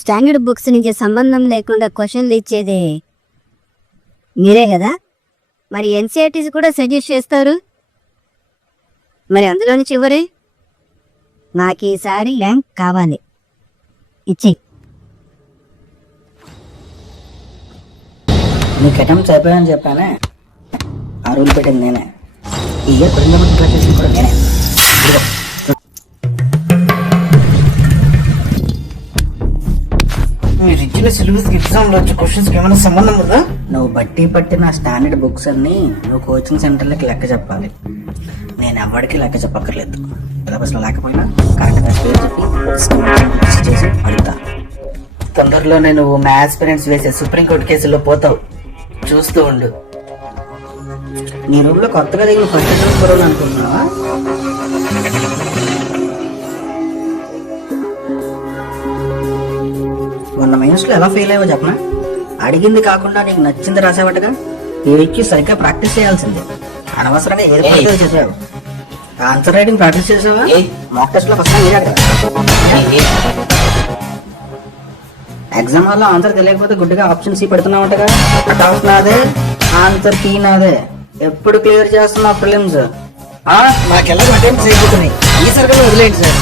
Standard books నుంచి సంబంధం లేకుండా క్వశ్చన్లు ఇచ్చేది మీరే కదా? మరి ఎన్సీఆర్టీసీ కూడా సజెస్ట్ చేస్తారు. మరి అందులో నుంచి చివరి నాకు ఈసారి ర్యాంక్ కావాలి, ఇచ్చి. నీకు అటెంప్ట్స్ అయిపోయాయని చెప్పానే, ఆ రూల్ పెట్టింది నేనే. ఈ ఇయర్ కొద్దిగా క్లాస్ చేసింది కూడా నేనే. మీరు ఇచ్చిన సిలబస్ ఎగ్జామ్ లో వచ్చే క్వశ్చన్స్ కి ఏమైనా సంబంధం ఉందా? నువ్వు బట్టి పట్టిన స్టాండర్డ్ బుక్స్ అన్ని నువ్వు కోచింగ్ సెంటర్లకి లెక్క చెప్పాలి. నేను ఎవరికి లెక్క చెప్పక్కర్లేదు. సిలబస్ లో లేకపోయినా కరెక్ట్గా పేరు చెప్పి సిస్టమ్ చేసి అడుగుతా. తొందరలోనే నువ్వు మా ఆస్పిరెంట్స్ వేసే సుప్రీంకోర్టు కేసులో పోతావు, చూస్తూ ఉండు. నీ రూమ్ లో కొత్తగా దిగిన ఫస్ట్ ఎగ్జామ్ కొరవని అనుకుంటున్నావా? మొన్న మెయిన్స్ లో ఎలా ఫెయిల్ అయ్యో చెప్పనా? అడిగింది కాకుండా నీకు నచ్చింది రాసావటగా. ఏకి సరిగ్గా ప్రాక్టీస్ చేయాల్సిందే. అనవసరంగా ఏది పడితే అది చదివావు. ఆన్సర్ రైటింగ్ ప్రాక్టీస్ చేసావా? మాక్ టెస్ట్ లో ఫస్ట్ ఎగ్జామ్ వల్ల ఆన్సర్ తెలియకపోతే గుడ్డిగా ఆప్షన్ సి పెడుతున్నావుంటగా. కట్ ఆఫ్ నాదే, ఆన్సర్ కీ నాదే. ఎప్పుడు క్లియర్ చేస్తున్నా ఫిలిమ్స్? నాకెలా అటెంప్ట్స్ అయిపోతున్నాయి, ఈ సరిగ్గా వదిలేండి సార్.